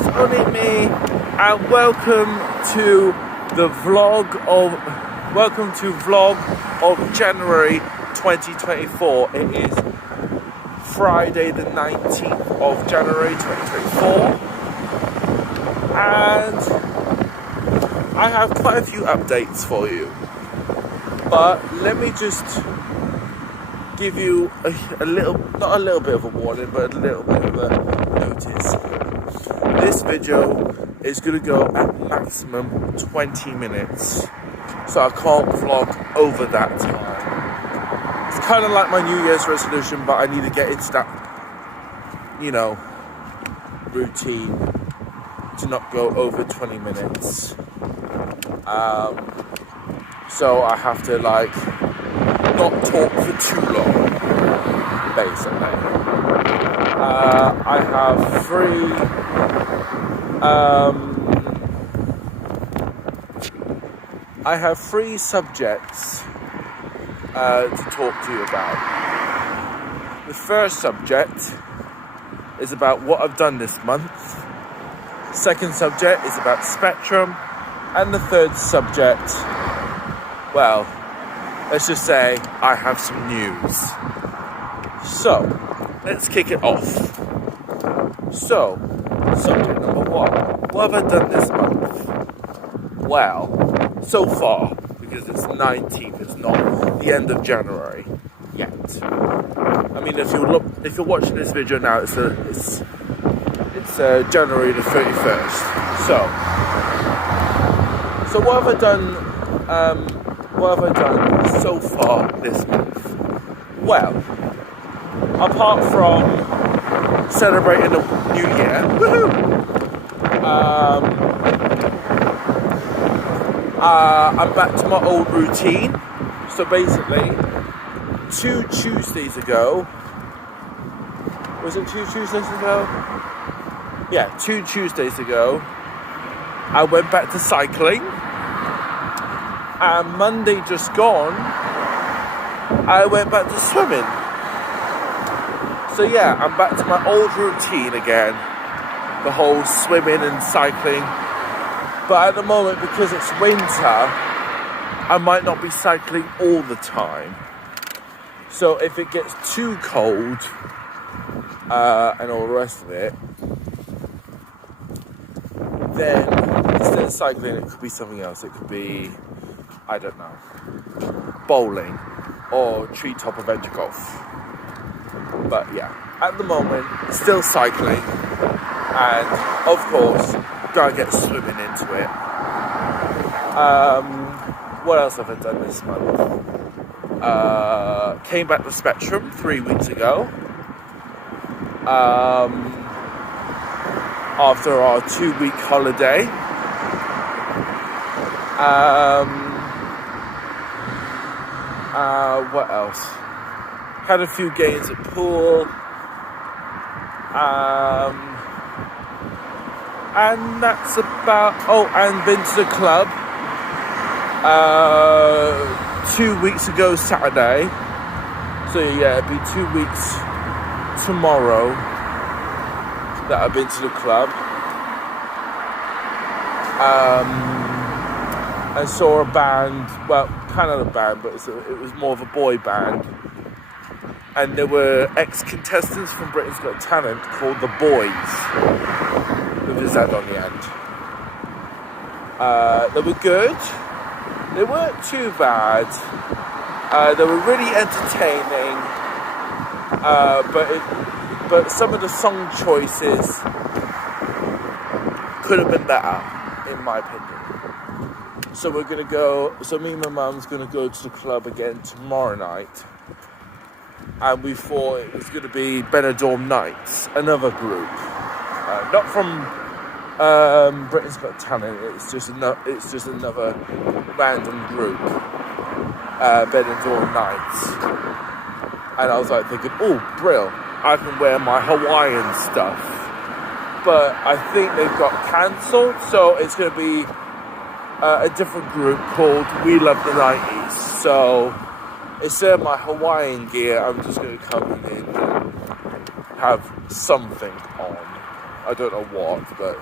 it's only me, and welcome to vlog of January 2024. It is Friday the 19th of January 2024, and I have quite a few updates for you, but let me just give you a little, not a little bit of a warning, but a little bit of a notice. This video is going to go at maximum 20 minutes, so I can't vlog over that time. It's kind of like my New Year's resolution, but I need to get into that, routine to not go over 20 minutes. So I have to not talk for too long, basically. I have three subjects to talk to you about. The first subject is about what I've done this month. Second subject is about Spectrum. And the third subject, well, let's just say I have some news. So, let's kick it off. So, subject number one. What have I done this month? Well, so far, because it's 19th, it's not the end of January yet. I mean, if you're watching this video now, it's January the 31st. So what have I done? What have I done so far this month? Well, apart from celebrating the new year, woohoo! I'm back to my old routine. So basically, 2 Tuesdays ago, was it 2 Tuesdays ago? Yeah, 2 Tuesdays ago, I went back to cycling. And Monday just gone, I went back to swimming. So yeah, I'm back to my old routine again. The whole swimming and cycling. But at the moment, because it's winter, I might not be cycling all the time. So if it gets too cold, and all the rest of it, then instead of cycling, it could be something else. It could be, I don't know, bowling or treetop adventure golf. But yeah, at the moment, still cycling, and of course, gotta get swimming into it. What else have I done this month? Came back to Spectrum 3 weeks ago. After our 2-week holiday. What else? Had a few games at pool. And that's about... Oh, and been to the club 2 weeks ago Saturday. So yeah, it'll be 2 weeks tomorrow that I've been to the club. I saw a band, well, kind of a band, but it was more of a boy band. And there were ex-contestants from Britain's Got Talent called The Boys, with his head on the end. They were good. They weren't too bad. They were really entertaining. But some of the song choices could have been better, in my opinion. So me and my mum's gonna go to the club again tomorrow night. And we thought it was gonna be Benidorm Nights, another group. Not from Britain's Got Talent, it's just another random group. Benidorm Nights. And I was thinking, oh, brill, I can wear my Hawaiian stuff. But I think they've got cancelled, so it's going to be a different group called We Love the 90s. So instead of my Hawaiian gear, I'm just going to come in and have something on. I don't know what, but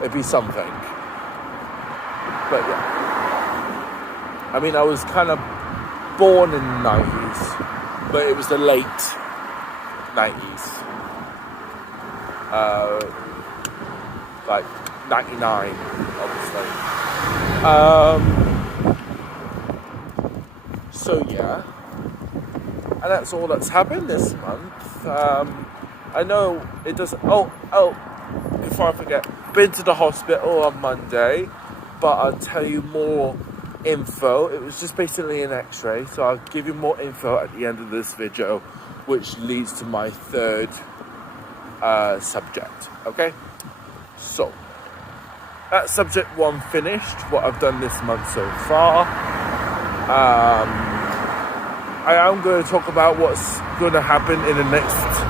it'd be something. But yeah. I mean, I was kind of born in the 90s, but it was the late 90s. Like 99, obviously. So yeah. And that's all that's happened this month. I know it doesn't... Oh, before I forget, been to the hospital on Monday, but I'll tell you more info. It was just basically an x-ray, so I'll give you more info at the end of this video, which leads to my third subject, okay? So, that's subject 1 finished, what I've done this month so far. I am going to talk about what's going to happen in the next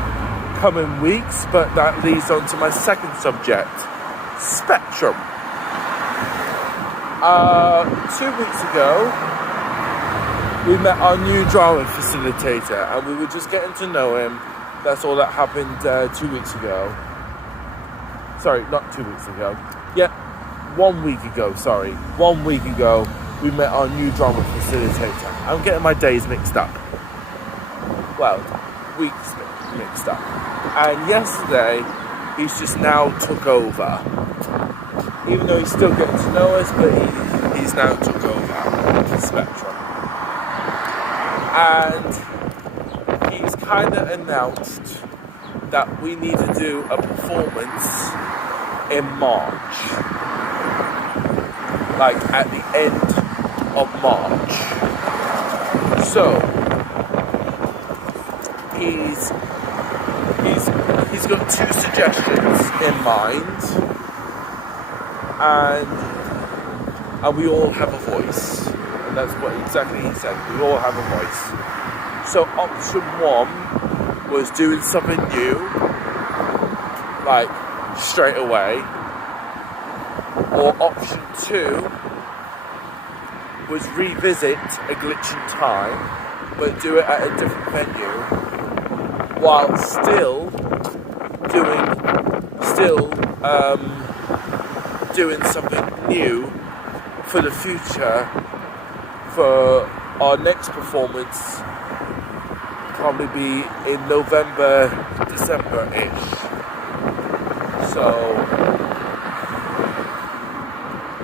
coming weeks, but that leads on to my second subject, Spectrum. 2 weeks ago, we met our new drama facilitator, and we were just getting to know him. That's all that happened 2 weeks ago. Sorry, not 2 weeks ago. Yeah, 1 week ago, sorry. 1 week ago, we met our new drama facilitator. I'm getting my days mixed up. Well, weeks mixed up. And yesterday, he's just now took over. Even though he's still getting to know us, but he's now took over Spectrum. And he's kind of announced that we need to do a performance in March. Like at the end of March. So he's got 2 suggestions in mind, and we all have a voice. And that's what exactly he said. We all have a voice. So option 1 was doing something new, like straight away. Or option 2 was revisit A Glitch in Time, but do it at a different venue, while still doing something new for the future for our next performance. Probably be in November, December-ish. So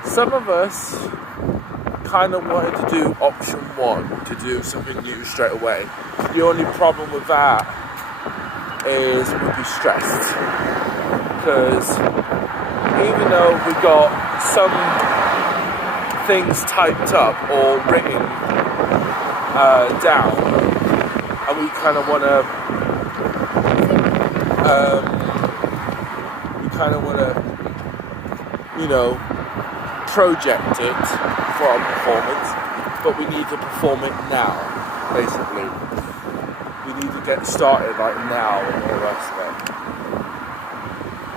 some of us kind of wanted to do option 1, to do something new straight away. The only problem with that is we'd be stressed, because even though we got some things typed up or written down, and we kind of want to project it for our performance, but we need to perform it now, basically. We need to get started like now and all the rest of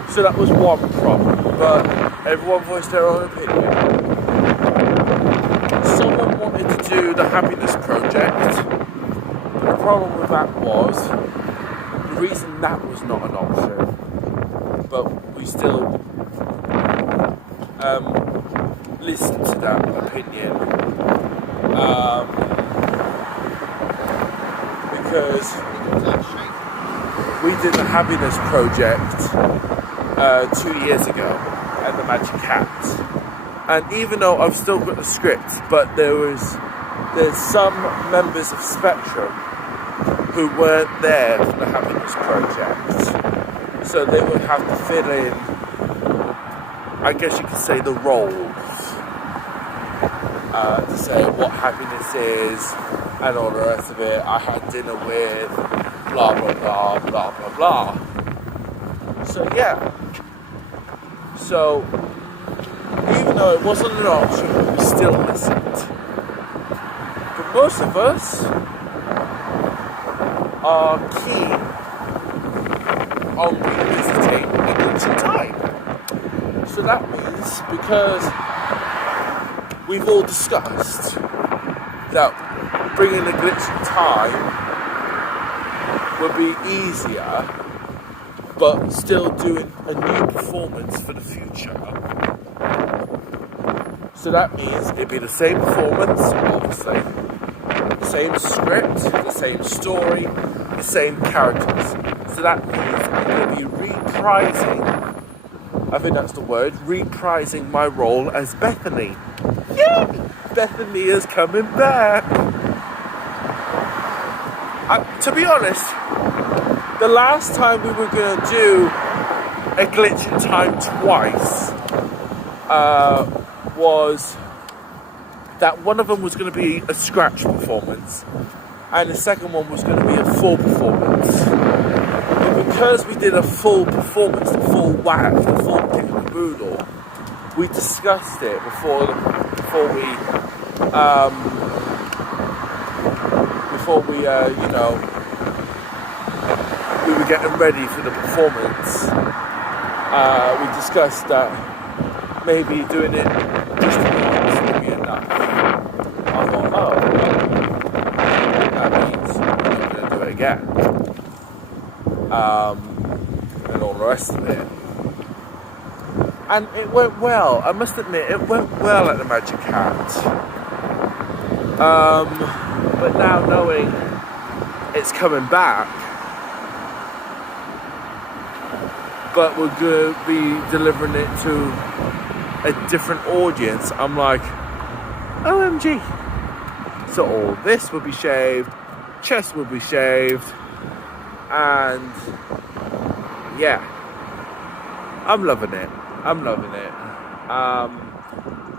it. So that was one problem, but everyone voiced their own opinion. Someone wanted to do the Happiness Project, but the problem with that was, the reason that was not an option, but we still listened to that opinion, because we did the Happiness Project 2 years ago at the Magic Hat, and even though I've still got the script, but there's some members of Spectrum who weren't there for the Happiness Project, so they would have to fill in, I guess you could say, the roles, to say what happiness is and all the rest of it. I had dinner with blah blah blah blah blah blah. So yeah. So even though it wasn't an option, we still listened. But most of us are keen on revisiting A Glitch in Time. So that means, because we've all discussed that bringing A Glitch in Time would be easier, but still doing a new performance for the future. So that means it'd be the same performance, obviously, the same script, the same story, the same characters. So that means I'm going to be reprising, I think that's the word, reprising my role as Bethany. Yeah! Bethany is coming back. To be honest, the last time we were going to do a Glitch in Time twice was that one of them was going to be a scratch performance and the second one was going to be a full performance. But because we did a full performance, the full whack, the full kick of the boodle, we discussed it before we we were getting ready for the performance. We discussed that maybe doing it just once would be enough. I thought, oh, that means we're not going to do it again. And all the rest of it. And it went well. I must admit, it went well at the Magic Hat. But now knowing it's coming back, but we're going to be delivering it to a different audience, I'm like, OMG. So all this will be shaved, chest will be shaved, and yeah, I'm loving it.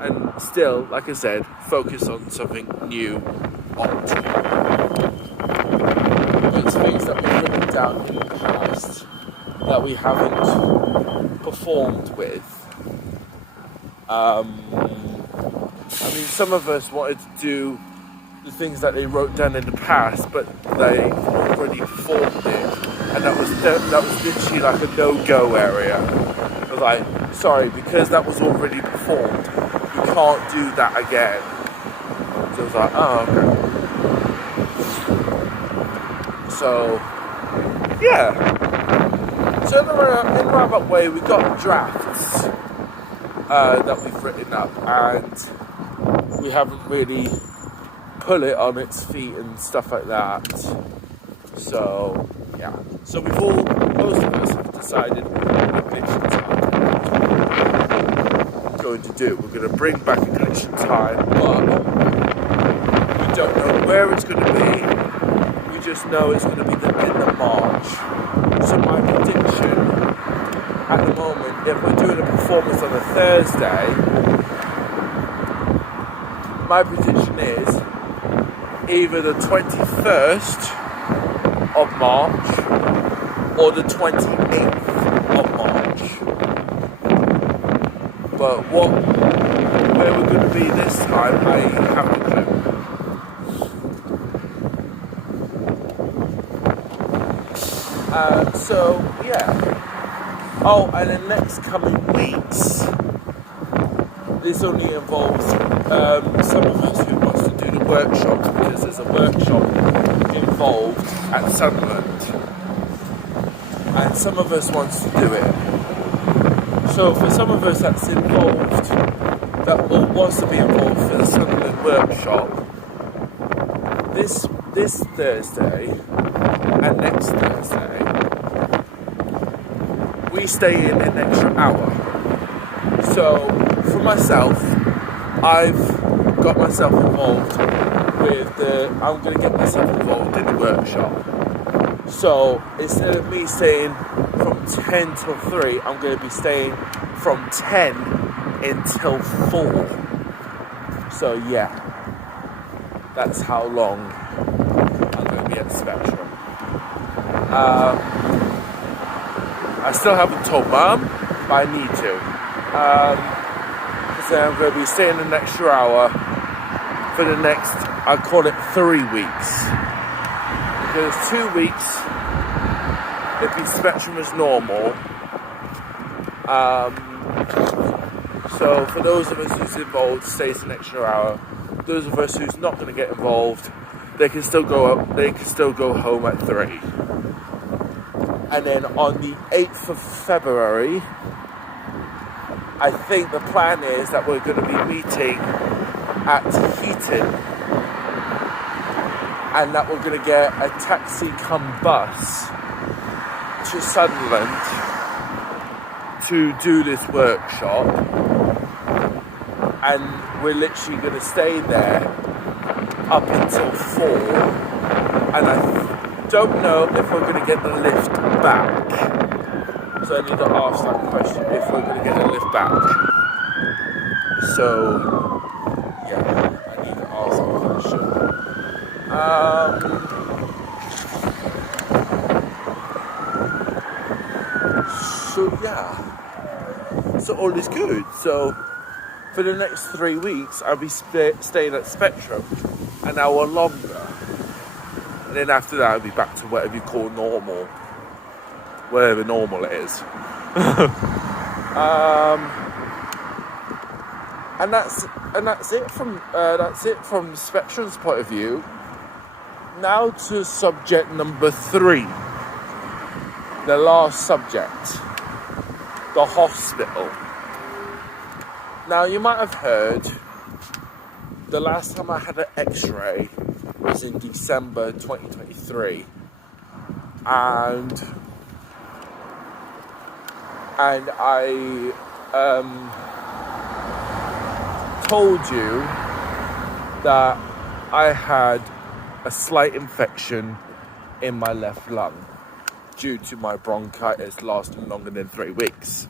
And still, like I said, focus on something new, odd. Those things that we've written down in the past that we haven't performed with. I mean, some of us wanted to do the things that they wrote down in the past, but they already performed it, and that was literally like a no-go area. I was like, sorry, because that was already performed, we can't do that again. So I was like, oh, okay. So, yeah. So in a roundabout way, we got drafts that we've written up, and we haven't really put it on its feet and stuff like that. So yeah. So most of us have decided what Glitch in Time we're going to do. We're going to bring back a Glitch in Time, but we don't know where it's going to be. We just know it's going to be the end of March. So my prediction at the moment, if we're doing a performance on a Thursday, my prediction is either the 21st of March or the 28th of March. But where we're going to be this time, I haven't a clue. So yeah. Oh, and in the next coming weeks, this only involves some of us who wants to do the workshops, because there's a workshop involved at Sunderland, and some of us wants to do it. So for some of us that's involved, wants to be involved for the Sunderland workshop, this Thursday and next Thursday, we stay in an extra hour. So for myself, I've got myself involved with I'm going to get myself involved in the workshop. So instead of me staying from 10 till 3, I'm going to be staying from 10 until 4. So yeah, that's how long I'm going to be at Spectrum. I still haven't told Mum, but I need to. So I'm going to be staying an extra hour for the next, I call it 3 weeks. Because 2 weeks, it'd be Spectrum as normal. So for those of us who's involved, stays an extra hour. Those of us who's not going to get involved, they can still go home at 3. And then on the 8th of February, I think the plan is that we're going to be meeting at Heaton, and that we're going to get a taxi cum bus to Sunderland to do this workshop, and we're literally going to stay there up until 4, and I don't know if we're going to get the lift back. So I need to ask that question, if we're going to get the lift back. So, yeah, I need to ask that question. So, yeah. So all is good. So, for the next 3 weeks, I'll be staying at Spectrum an hour longer. And then after that, I'll be back to whatever you call normal. Whatever normal it is. And that's it from Spectrum's point of view. Now to subject number 3. The last subject. The hospital. Now you might have heard the last time I had an x-ray was in December 2023, and I told you that I had a slight infection in my left lung due to my bronchitis lasting longer than 3 weeks.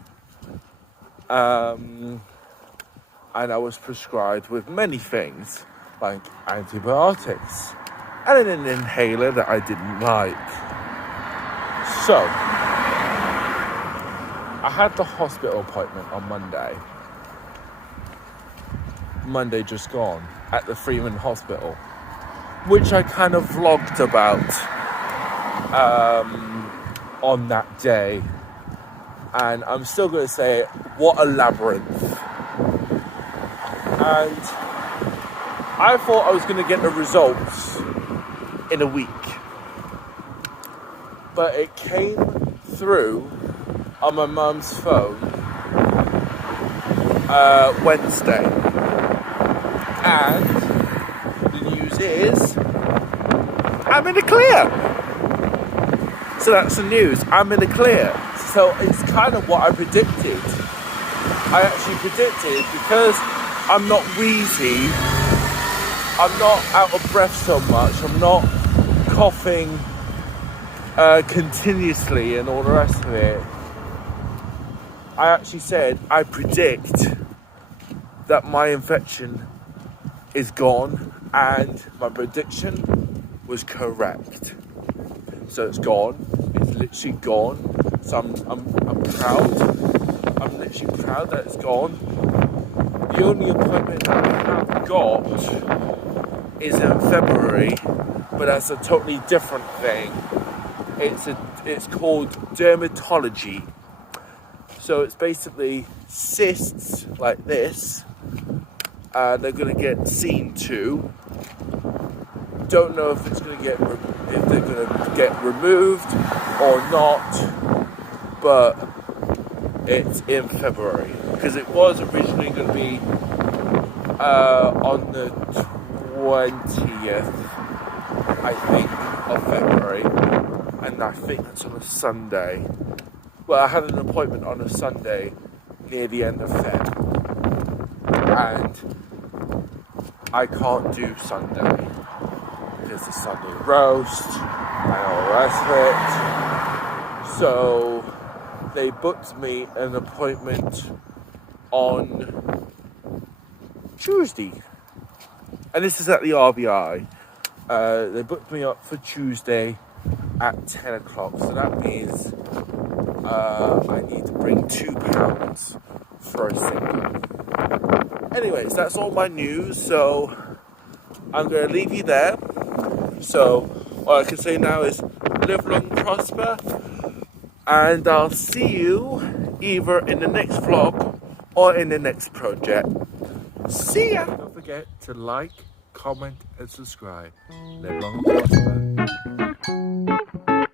And I was prescribed with many things, like antibiotics and an inhaler that I didn't like. So, I had the hospital appointment on Monday. Monday just gone, at the Freeman Hospital, which I kind of vlogged about on that day. And I'm still going to say it, what a labyrinth. And I thought I was going to get the results in a week. But it came through on my mum's phone Wednesday. And the news is, I'm in the clear. So that's the news, I'm in the clear. So it's kind of what I predicted. I actually predicted, because I'm not wheezy, I'm not out of breath so much, I'm not coughing continuously and all the rest of it. I actually said, I predict that my infection is gone, and my prediction was correct. So it's gone, it's literally gone. So I'm proud. I'm literally proud that it's gone. The only appointment that I have got is in February, but that's a totally different thing. It's called dermatology. So it's basically cysts like this. They're going to get seen to. Don't know if they're going to get removed or not, but it's in February, because it was originally going to be on the 20th, I think, of February, and I think that's on a Sunday. Well, I had an appointment on a Sunday near the end of Feb, and I can't do Sunday because the Sunday roast and all the rest of it. So they booked me an appointment on Tuesday, and this is at the RBI. They booked me up for Tuesday at 10 o'clock, so that means I need to bring £2 for a single. Anyways, that's all my news, so I'm going to leave you there. So all I can say now is live long, prosper, and I'll see you either in the next vlog or in the next project. See ya! Don't forget to like, comment and subscribe. Live long and prosper.